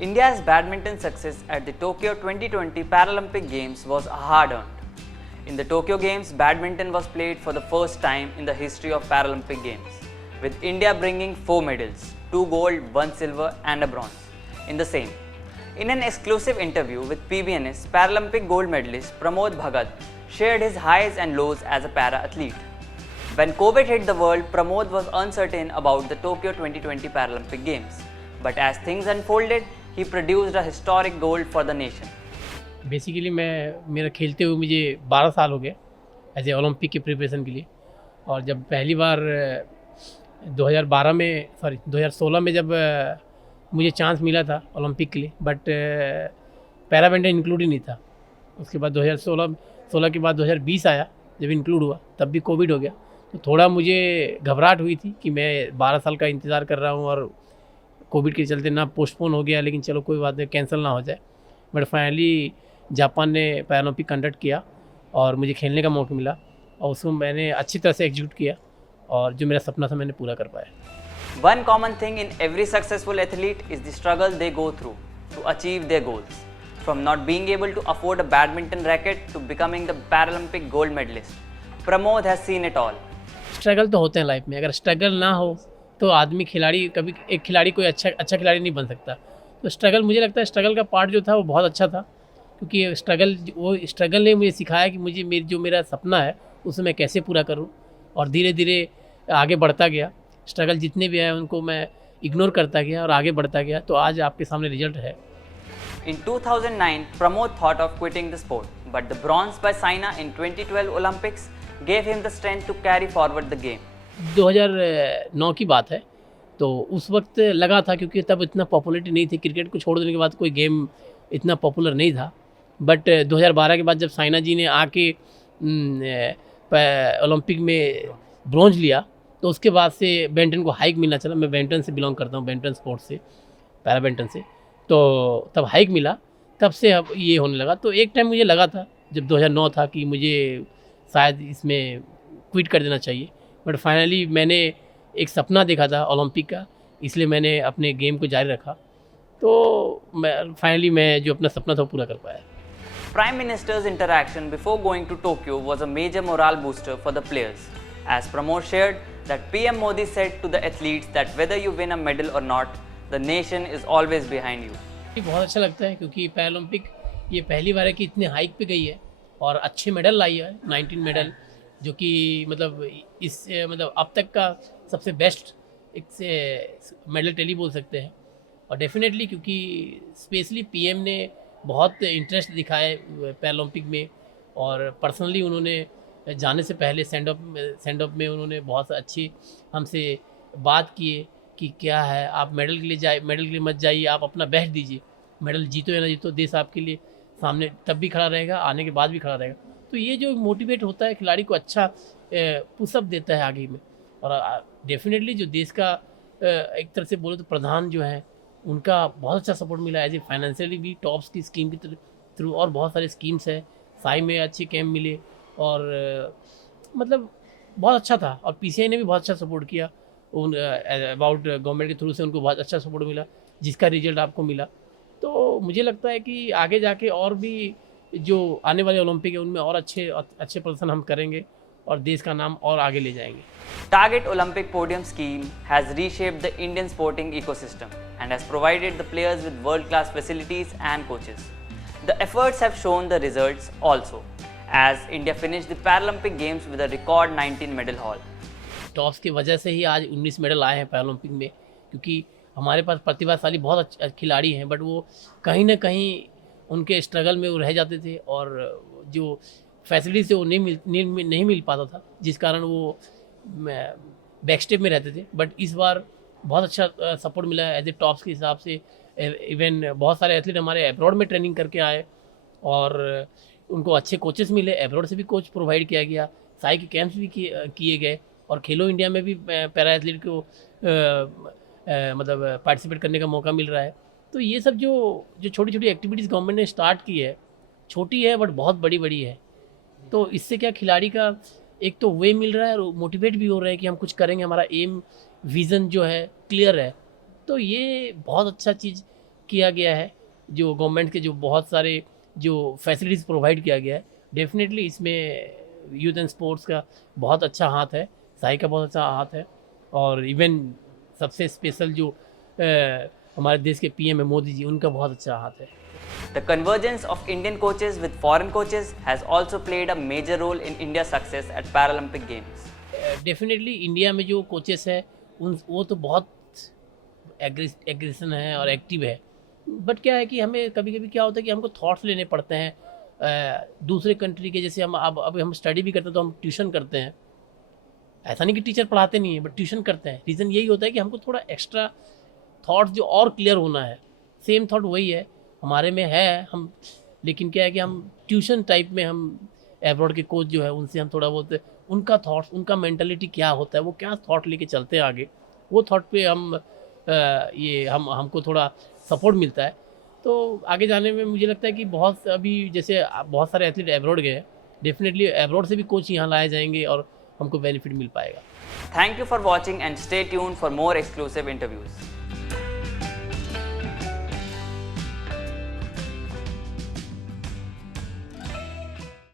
India's badminton success at the Tokyo 2020 Paralympic Games was hard earned. In the Tokyo Games, badminton was played for the first time in the history of Paralympic Games, with India bringing 4 medals, 2 gold, 1 silver and a bronze in the same. In an exclusive interview with PBNS, Paralympic gold medalist Pramod Bhagat shared his highs and lows as a para-athlete. When COVID hit the world, Pramod was uncertain about the Tokyo 2020 Paralympic Games. But as things unfolded, he produced a historic gold for the nation. Basically मेरा खेलते हुए मुझे 12 साल हो गए as a Olympic की preparation के लिए। और जब पहली बार 2016 में जब मुझे चांस मिला था ओलंपिक के लिए, बट पैरा बैडमिंटन इंक्लूड ही नहीं था। उसके बाद 2016 के बाद 2020 आया, जब इंक्लूड हुआ तब भी कोविड हो गया। तो थोड़ा मुझे घबराहट हुई थी कि मैं 12 साल का इंतज़ार कर रहा हूँ और कोविड के चलते ना पोस्टपोन हो गया, लेकिन चलो कोई बात नहीं, कैंसिल ना हो जाए। बट फाइनली जापान ने पैरालंपिक कंडक्ट किया और मुझे खेलने का मौका मिला और उसको मैंने अच्छी तरह से एग्जीक्यूट किया और जो मेरा सपना था मैंने पूरा कर पाया। One common thing in every successful athlete is the struggle they go through to achieve their goals. From not being able to afford a badminton racket to becoming the Paralympic gold medalist, Pramod has seen it all. Struggle तो होते हैं life में, अगर struggle ना हो तो आदमी कभी एक खिलाड़ी कोई अच्छा खिलाड़ी नहीं बन सकता। तो स्ट्रगल, मुझे लगता है स्ट्रगल का पार्ट जो था वो बहुत अच्छा था, क्योंकि स्ट्रगल ने मुझे सिखाया कि जो मेरा सपना है उसे मैं कैसे पूरा करूं, और धीरे धीरे आगे बढ़ता गया। स्ट्रगल जितने भी आए उनको मैं इग्नोर करता गया और आगे बढ़ता गया, तो आज आपके सामने रिजल्ट है। In 2009, Pramod thought of quitting the sport, but the bronze by Saina in 2012 Olympics gave him the strength to carry forward the game. 2009 की बात है, तो उस वक्त लगा था, क्योंकि तब इतना पॉपुलरिटी नहीं थी, क्रिकेट को छोड़ देने के बाद कोई गेम इतना पॉपुलर नहीं था। बट 2012 के बाद जब साइना जी ने आके ओलंपिक में ब्रॉन्ज लिया, तो उसके बाद से बैडमिंटन को हाइक मिलना चला। मैं बैडमिंटन से बिलोंग करता हूँ, बैडमिंटन स्पोर्ट्स से, पैरा बैडमिंटन से, तो तब हाइक मिला, तब से अब ये होने लगा। तो एक टाइम मुझे लगा था जब 2009 था कि मुझे शायद इसमें क्विट कर देना चाहिए, बट फाइनली मैंने एक सपना देखा था ओलंपिक का, इसलिए मैंने अपने गेम को जारी रखा। तो मैं जो अपना सपना था वो पूरा कर पाया। Prime Minister's interaction before going to Tokyo was a major morale booster for the players. As Pramod shared that PM Modi said to the athletes that whether you win a medal or not, the nation is always behind you. बहुत अच्छा लगता है, क्योंकि Paralympic ये पहली बार है कि इतने हाइक पे गई है और अच्छे मेडल लाई है, 19 मेडल, जो कि मतलब अब तक का सबसे बेस्ट एक से मेडल टैली बोल सकते हैं। और डेफिनेटली क्योंकि स्पेशली पीएम ने बहुत इंटरेस्ट दिखाए पैरालंपिक में, और पर्सनली उन्होंने जाने से पहले सेंड ऑफ में उन्होंने बहुत अच्छी हमसे बात किए कि क्या है, आप मेडल के लिए मत जाइए, आप अपना बेस्ट दीजिए, मेडल जीतो या ना जीतो, देश आपके लिए सामने तब भी खड़ा रहेगा, आने के बाद भी खड़ा रहेगा। तो ये जो मोटिवेट होता है खिलाड़ी को, अच्छा पुशअप देता है आगे में। और डेफिनेटली जो देश का एक तरह से बोले तो प्रधान जो है, उनका बहुत अच्छा सपोर्ट मिला एज ए फाइनेंशियली भी, टॉप्स की स्कीम के थ्रू, और बहुत सारे स्कीम्स है, साई में अच्छे कैम्प मिले, और मतलब बहुत अच्छा था। और पीसीआई ने भी बहुत अच्छा सपोर्ट किया अबाउट गवर्नमेंट के थ्रू से, उनको बहुत अच्छा सपोर्ट मिला, जिसका रिजल्ट आपको मिला। तो मुझे लगता है कि आगे जाके और भी जो आने वाले ओलंपिक है उनमें और अच्छे प्रदर्शन हम करेंगे और देश का नाम और आगे ले जाएंगे। Target Olympic Podium scheme has reshaped the Indian sporting ecosystem and has provided the players with world-class facilities and coaches. The efforts have shown the results also, as India finished the Paralympic Games with a record 19 medal haul. Tops की वजह से ही आज 19 medal आए हैं Paralympic में, क्योंकि हमारे पास प्रतिभाशाली बहुत अच्छे खिलाड़ी हैं, बट वो कहीं ना कहीं उनके स्ट्रगल में वो रह जाते थे, और जो फैसिलिटी से वो नहीं मिल पाता था, जिस कारण वो बैक स्टेप में रहते थे। बट इस बार बहुत अच्छा सपोर्ट मिला है एज ए टॉप्स के हिसाब से। इवन बहुत सारे एथलीट हमारे एब्रॉड में ट्रेनिंग करके आए और उनको अच्छे कोचेस मिले, एब्रॉड से भी कोच प्रोवाइड किया गया, साई के कैंप्स भी किए गए, और खेलो इंडिया में भी पैरा एथलीट को मतलब पार्टिसिपेट करने का मौका मिल रहा है। तो ये सब जो छोटी छोटी एक्टिविटीज़ गवर्नमेंट ने स्टार्ट की है, छोटी है बट बहुत बड़ी है, तो इससे क्या खिलाड़ी का एक तो वे मिल रहा है और मोटिवेट भी हो रहा है कि हम कुछ करेंगे, हमारा एम विज़न जो है क्लियर है। तो ये बहुत अच्छा चीज़ किया गया है, जो गवर्नमेंट के जो बहुत सारे जो फैसिलिटीज़ प्रोवाइड किया गया है, डेफिनेटली इसमें यूथ एंड स्पोर्ट्स का बहुत अच्छा हाथ है, साई का बहुत अच्छा हाथ है। और इवन सबसे स्पेशल जो हमारे देश के पीएम है मोदी जी, उनका बहुत अच्छा हाथ है। The convergence of Indian coaches with foreign coaches has also played a major role in India's success at Paralympic Games. Definitely India में जो कोचेस है वो तो बहुत एग्रेशन है और एक्टिव है, बट क्या है कि हमें कभी कभी क्या होता है कि हमको थॉट्स लेने पड़ते हैं दूसरे कंट्री के। जैसे हम अब हम स्टडी भी करते हैं तो हम ट्यूशन करते हैं, ऐसा नहीं कि टीचर पढ़ाते नहीं है, बट ट्यूशन करते हैं। रीज़न यही होता है कि हमको थोड़ा एक्स्ट्रा थॉट्स जो और क्लियर होना है। सेम थॉट वही है हमारे में है हम, लेकिन क्या है कि हम ट्यूशन टाइप में हम एब्रॉड के कोच जो है उनसे हम थोड़ा बहुत उनका थॉट्स, उनका मेंटालिटी क्या होता है, वो क्या थॉट लेके चलते हैं आगे, वो थॉट पे हमको थोड़ा सपोर्ट मिलता है। तो आगे जाने में मुझे लगता है कि बहुत अभी जैसे बहुत सारे एथलीट एब्रॉड गए हैं, डेफिनेटली एब्रॉड से भी कोच यहाँ लाए जाएंगे और हमको बेनिफिट मिल पाएगा। Thank you for watching and stay tuned for more exclusive interviews.